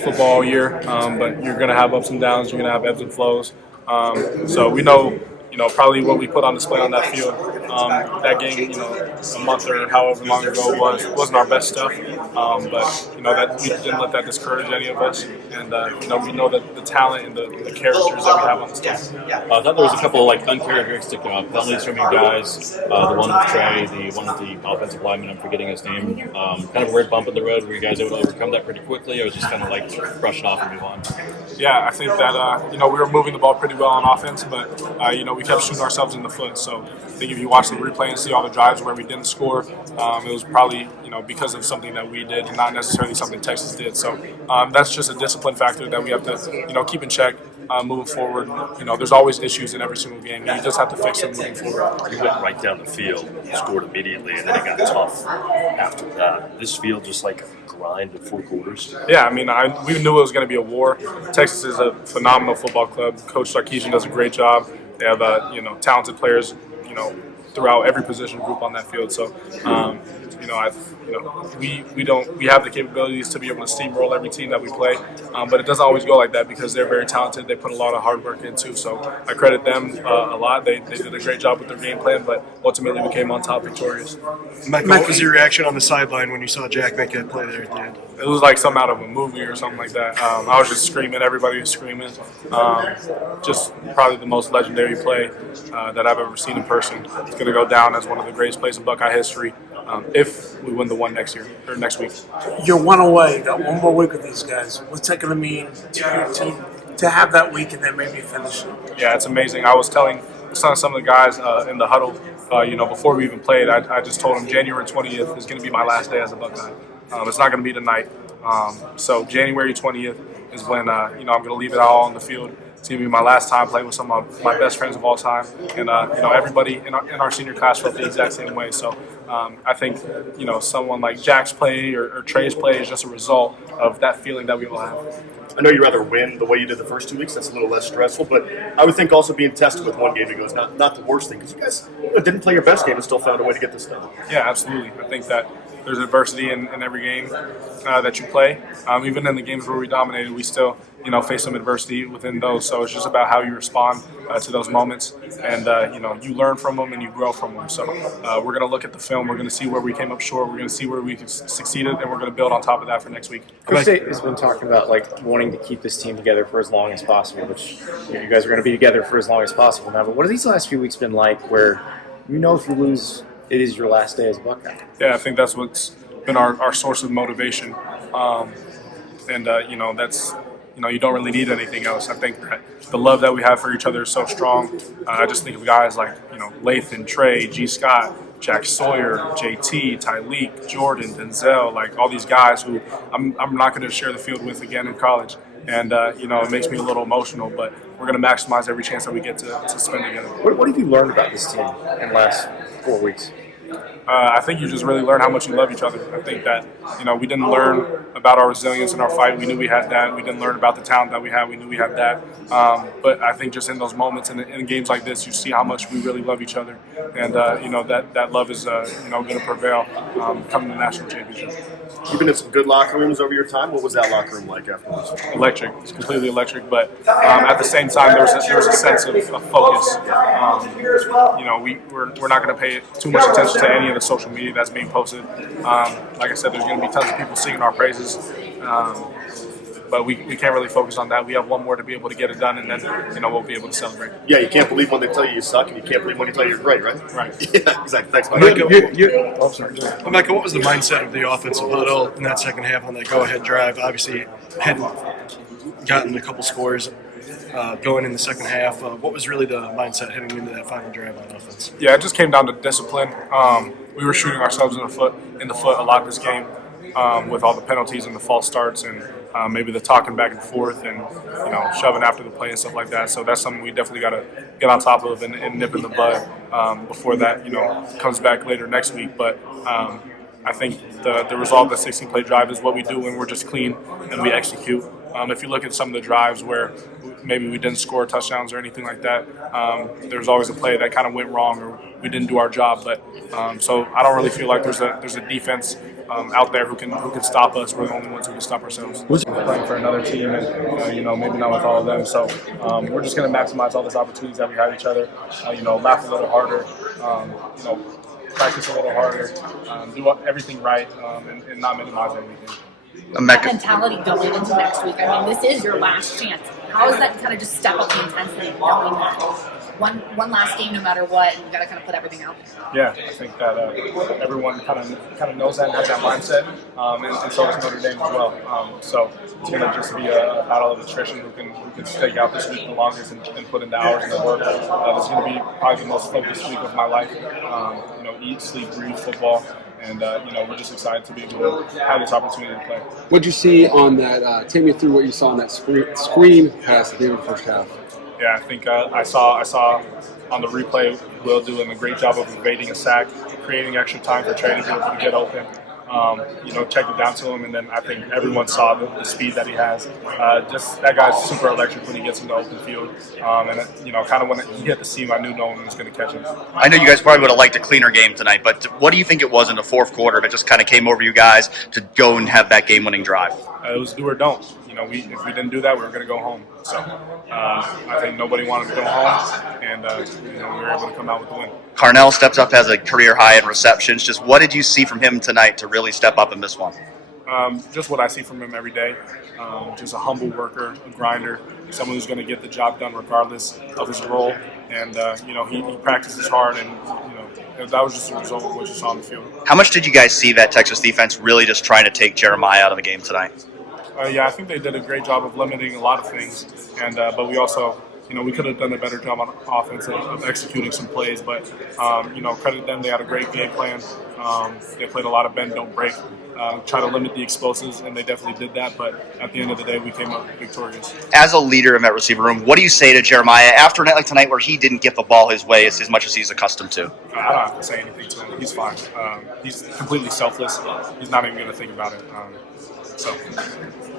football all year, but you're going to have ups and downs. You're going to have ebbs and flows. So we know, probably what we put on display on that field. That game, a month or however long ago wasn't our best stuff. But that we didn't let that discourage any of us. And we know that the talent and the characters that we have on this team. I thought there was a couple of uncharacteristic penalties from you guys. The one with Trey, the one with the offensive lineman. I'm forgetting his name. Kind of a weird bump in the road. Were you guys able to overcome that pretty quickly, or was just kind of brush it off and move on? Yeah, I think that we were moving the ball pretty well on offense, but we kept shooting ourselves in the foot. So I think if you watch the replay and see all the drives where we didn't score, it was probably because of something that we did, and not necessarily something Texas did. So that's just a discipline factor that we have to keep in check. Moving forward, there's always issues in every single game. You just have to fix them moving forward. You went right down the field, scored immediately, and then it got tough after that. This field just like a grind of 4 quarters. Yeah, we knew it was going to be a war. Texas is a phenomenal football club. Coach Sarkisian does a great job. They have talented players, throughout every position group on that field. So, we have the capabilities to be able to steamroll every team that we play, but it doesn't always go like that because they're very talented. They put a lot of hard work into. So I credit them a lot. They did a great job with their game plan, but ultimately we came on top victorious. Mike, what was your reaction on the sideline when you saw Jack make that play there at the end? It was like something out of a movie or something like that. I was just screaming. Everybody was screaming. Just probably the most legendary play that I've ever seen in person. It's going to go down as one of the greatest plays in Buckeye history if we win the one next week. You're one away. You got one more week with these guys. What's that going to mean to your team to have that week and then maybe finish it? Yeah, it's amazing. I was telling some of the guys in the huddle, before we even played, I just told them January 20th is going to be my last day as a Buckeye. It's not going to be tonight. So January 20th is when I'm going to leave it all on the field. It's going to be my last time playing with some of my best friends of all time. And, everybody in our senior class felt the exact same way. So I think, someone like Jack's play or Trey's play is just a result of that feeling that we all have. I know you'd rather win the way you did the first 2 weeks. That's a little less stressful. But I would think also being tested with one game ago is not the worst thing because you guys didn't play your best game and still found a way to get this done. Yeah, absolutely. I think that there's adversity in every game that you play. Even in the games where we dominated, we still, face some adversity within those. So it's just about how you respond to those moments, and you learn from them and you grow from them. So we're going to look at the film. We're going to see where we came up short. We're going to see where we succeeded, and we're going to build on top of that for next week. Coach State has been talking about wanting to keep this team together for as long as possible, which you guys are going to be together for as long as possible now. But what have these last few weeks been like, where if you lose, it is your last day as a Buckeye? Yeah, I think that's what's been our source of motivation, that's. You don't really need anything else. I think that the love that we have for each other is so strong. I just think of guys like, Lathan, Trey, G. Scott, Jack Sawyer, JT, Tyleek, Jordan, Denzel, like all these guys who I'm not going to share the field with again in college. And, it makes me a little emotional, but we're going to maximize every chance that we get to spend together. What have you learned about this team in the last 4 weeks? I think you just really learn how much you love each other. I think that, we didn't learn about our resilience in our fight. We knew we had that. We didn't learn about the talent that we had. We knew we had that. But I think just in those moments, in games like this, you see how much we really love each other. And, that love is, going to prevail come the national championship. You've been in some good locker rooms over your time. What was that locker room like afterwards? Electric. It's completely electric. But at the same time, there was a sense of focus. We're not going to pay too much attention to any of the social media that's being posted. Like I said, there's going to be tons of people singing our praises. But we can't really focus on that. We have one more to be able to get it done, and then we'll be able to celebrate. Yeah, you can't believe when they tell you suck, and you can't believe when they tell you you're great, right? Right. Yeah, exactly. Thanks, Mike. Emeka, what was the mindset of the offensive huddle in that second half on that go-ahead drive? Obviously, hadn't gotten a couple scores going in the second half. What was really the mindset heading into that final drive on offense? Yeah, it just came down to discipline. We were shooting ourselves in the foot a lot this game with all the penalties and the false starts and maybe the talking back and forth and shoving after the play and stuff like that. So that's something we definitely got to get on top of and nip in the bud before that comes back later next week. But I think the result of the 16-play drive is what we do when we're just clean and we execute. If you look at some of the drives where maybe we didn't score touchdowns or anything like that, there's always a play that kind of went wrong or we didn't do our job. But so I don't really feel like there's a defense out there who can stop us. We're the only ones who can stop ourselves. We're playing for another team, and maybe not with all of them. So we're just going to maximize all these opportunities that we have each other. Laugh a little harder. Practice a little harder. Do everything right, and not minimize everything. That mentality going into next week. I mean, this is your last chance. How is that kind of just step up the intensity, knowing that one last game, no matter what, and you got to kind of put everything out there? Yeah, I think that everyone kind of knows that and has that mindset, and so does Notre Dame as well. So it's going to just be a battle of attrition who can stick out this week the longest and put in the hours and the work. This is going to be probably the most focused week of my life. Eat, sleep, breathe football. And, we're just excited to be able to have this opportunity to play. What did you see on that? Take me through what you saw on that screen pass at the end of the first half. Yeah, I think I saw on the replay Will doing a great job of evading a sack, creating extra time for Trey to be able to get open. Check it down to him, and then I think everyone saw the speed that he has. Just that guy's super electric when he gets in the open field, kind of when he hit the seam, I knew no one was going to catch him. I know you guys probably would have liked a cleaner game tonight, but what do you think it was in the fourth quarter that just kind of came over you guys to go and have that game-winning drive? It was do or don't. If we didn't do that, we were going to go home. So I think nobody wanted to go home, and we were able to come out with the win. Carnell steps up as a career high in receptions. Just what did you see from him tonight to really step up in this one? Just what I see from him every day. Just a humble worker, a grinder, someone who's going to get the job done regardless of his role. And he practices hard, and that was just a result of what you saw on the field. How much did you guys see that Texas defense really just trying to take Jeremiah out of the game tonight? Yeah, I think they did a great job of limiting a lot of things, and but we also, we could have done a better job on offense of executing some plays. But credit them; they had a great game plan. They played a lot of bend, don't break, try to limit the explosives, and they definitely did that. But at the end of the day, we came up victorious. As a leader in that receiver room, what do you say to Jeremiah after a night like tonight, where he didn't get the ball his way as much as he's accustomed to? I don't have to say anything to him. He's fine. He's completely selfless. He's not even going to think about it. So.